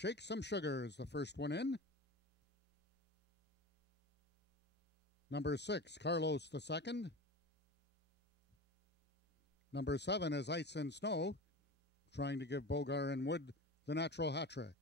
Shake Some Sugar is the first one in. Number 6, Carlos the second. Number 7 is Ice and Snow, trying to give Bogar and Wood the natural hat trick.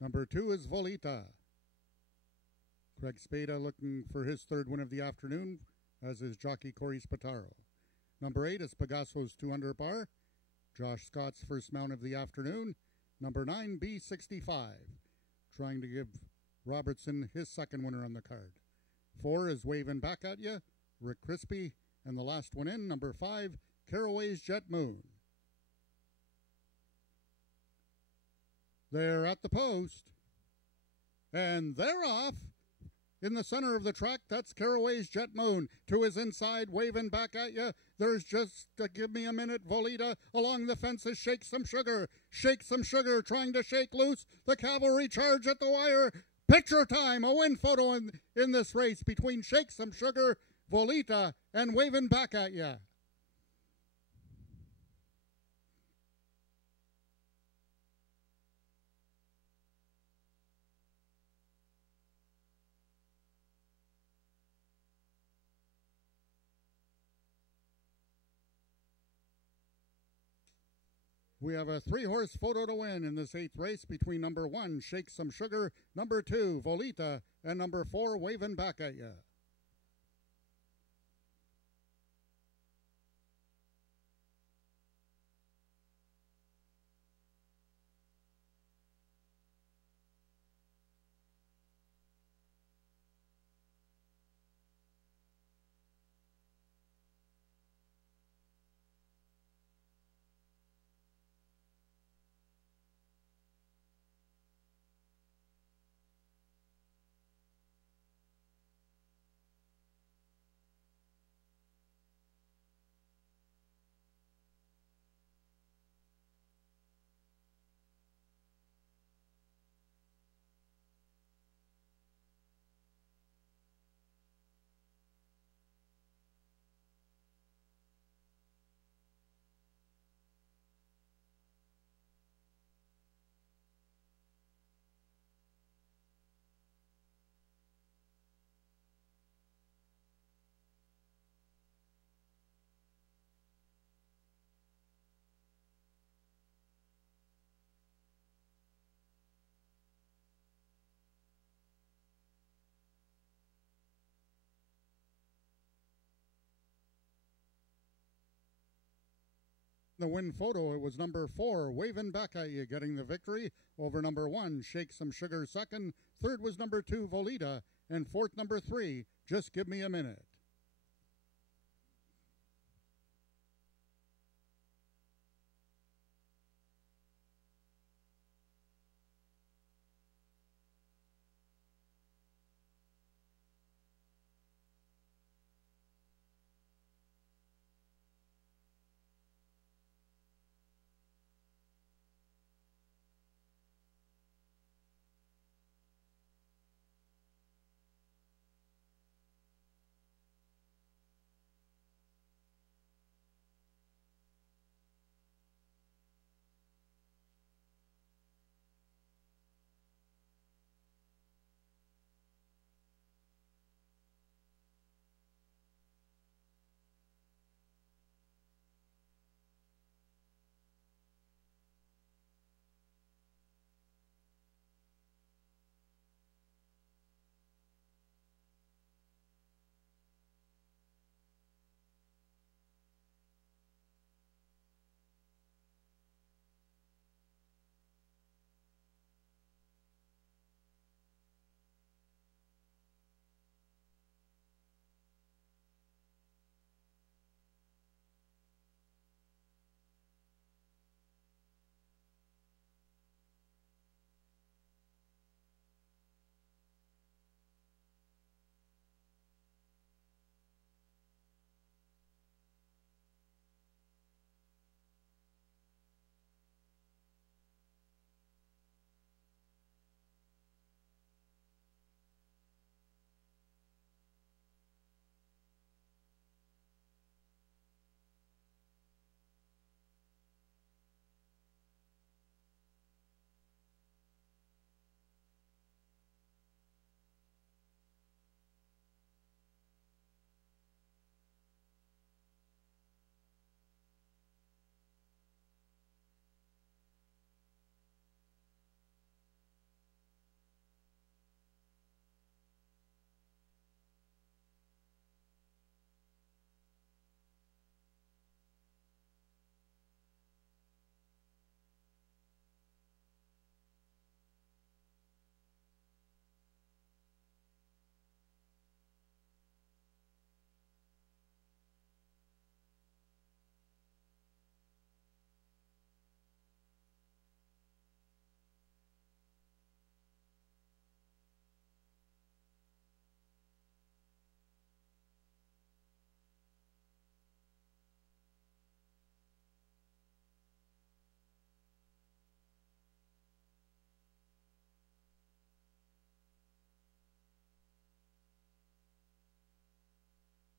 Number 2 is Volita. Craig Spada looking for his third win of the afternoon, as is jockey Corey Spataro. Number 8 is Pegaso's 200 bar. Josh Scott's first mount of the afternoon. Number 9, B65, trying to give Robertson his second winner on the card. 4 is Waving Back at Ya, Rick Crispy, and the last one in, number 5, Caraway's Jet Moon. They're at the post, and they're off. In the center of the track, that's Caraway's Jet Moon. To his inside, Waving Back at Ya. There's just, give me a minute, Volita. Along the fences, Shake Some Sugar. Shake Some Sugar, trying to shake loose. The cavalry charge at the wire. Picture time, a win photo in this race between Shake Some Sugar, Volita, and Waving Back at Ya. We have a 3-horse photo to win in this 8th race between number 1, Shake Some Sugar, number 2, Volita, and number 4, Waving Back at Ya. The win photo, it was number 4, Waving Back at Ya, getting the victory over number 1, Shake Some Sugar second. Third was number 2, Volita, and fourth, number 3, Just Give Me a Minute.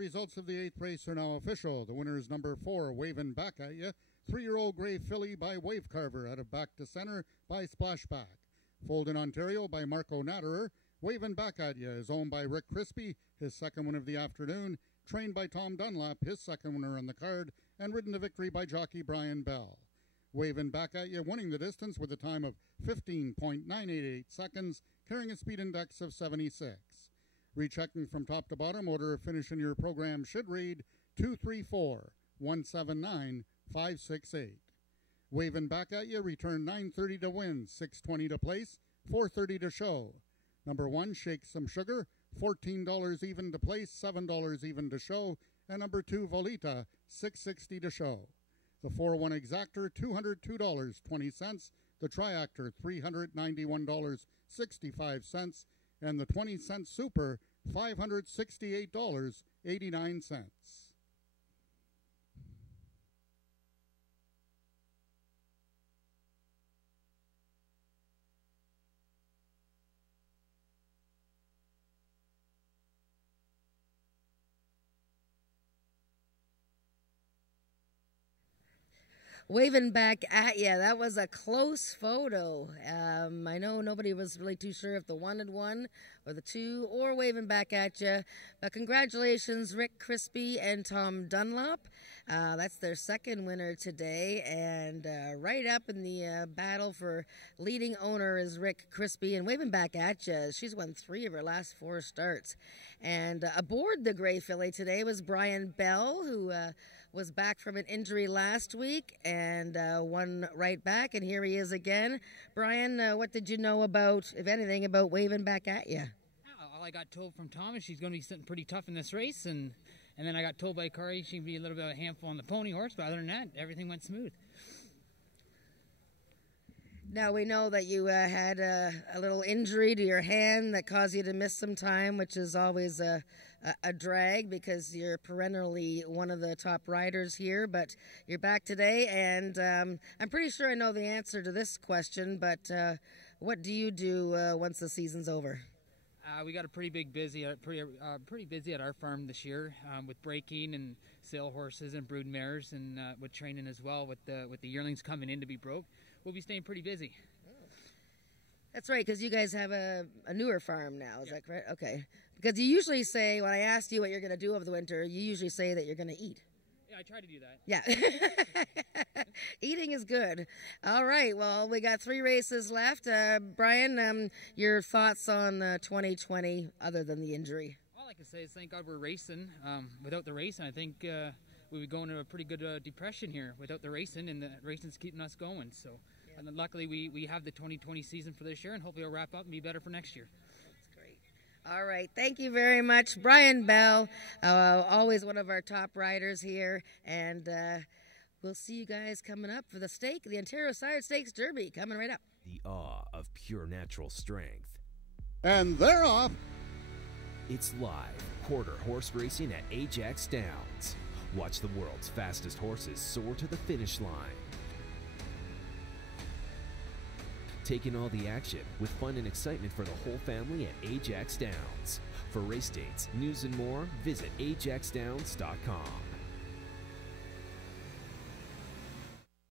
Results of the 8th race are now official. The winner is number 4, Wavin' Back At Ya, 3-year-old Grey Filly by Wave Carver out of Back to Center by Splashback. Foaled in Ontario by Marco Natterer, Wavin' Back At Ya is owned by Rick Crispy, his second win of the afternoon, trained by Tom Dunlap, his second winner on the card, and ridden to victory by jockey Brian Bell. Wavin' Back At Ya winning the distance with a time of 15.988 seconds, carrying a speed index of 76. Rechecking from top to bottom, order of finish in your program should read 234 179 568. Wavin' Back At Ya returned 9:30 to win, 6:20 to place, 4:30 to show. Number 1, Shake Some Sugar, $14 even to place, $7 even to show, and number 2, Volita, $6.60 to show. The 4-1 Exactor, $202.20. The Triactor, $391.65. And the 20-cent Super, $568.89. Waving Back At Ya. That was a close photo. I know nobody was really too sure if the 1 had won or the 2 or Waving Back At Ya. But congratulations, Rick Crispy and Tom Dunlop. That's their second winner today. And right up in the battle for leading owner is Rick Crispy. And Waving Back At Ya, she's won 3 of her last 4 starts. And aboard the Grey Filly today was Brian Bell, who was back from an injury last week and won right back, and here he is again. Brian, what did you know about, if anything, about Waving Back At Ya? All I got told from Tom is she's going to be sitting pretty tough in this race, and then I got told by Corey she'd be a little bit of a handful on the pony horse, but other than that, everything went smooth. Now, we know that you had a little injury to your hand that caused you to miss some time, which is always a drag because you're perennially one of the top riders here, but you're back today, and I'm pretty sure I know the answer to this question, but what do you do once the season's over? We got a pretty busy at our farm this year with breaking and sale horses and brood mares, and with training as well with the yearlings coming in to be broke. We'll be staying pretty busy. That's right, because you guys have a newer farm now, is that correct? Okay. Because you usually say, when I asked you what you're going to do over the winter, you usually say that you're going to eat. Yeah, I try to do that. Yeah. Eating is good. All right, well, we got 3 races left. Brian, your thoughts on 2020 other than the injury? All I can say is thank God we're racing. Without the racing, I think we would go into a pretty good depression here without the racing, and the racing's keeping us going. So, yeah. And then luckily we have the 2020 season for this year, and hopefully it'll wrap up and be better for next year. That's great. All right, thank you very much, Brian Bell, always one of our top riders here, and we'll see you guys coming up for the stake, the Ontario Sire Stakes Derby, coming right up. The awe of pure natural strength. And they're off. It's live quarter horse racing at Ajax Downs. Watch the world's fastest horses soar to the finish line. Taking all the action with fun and excitement for the whole family at Ajax Downs. For race dates, news, and more, visit ajaxdowns.com.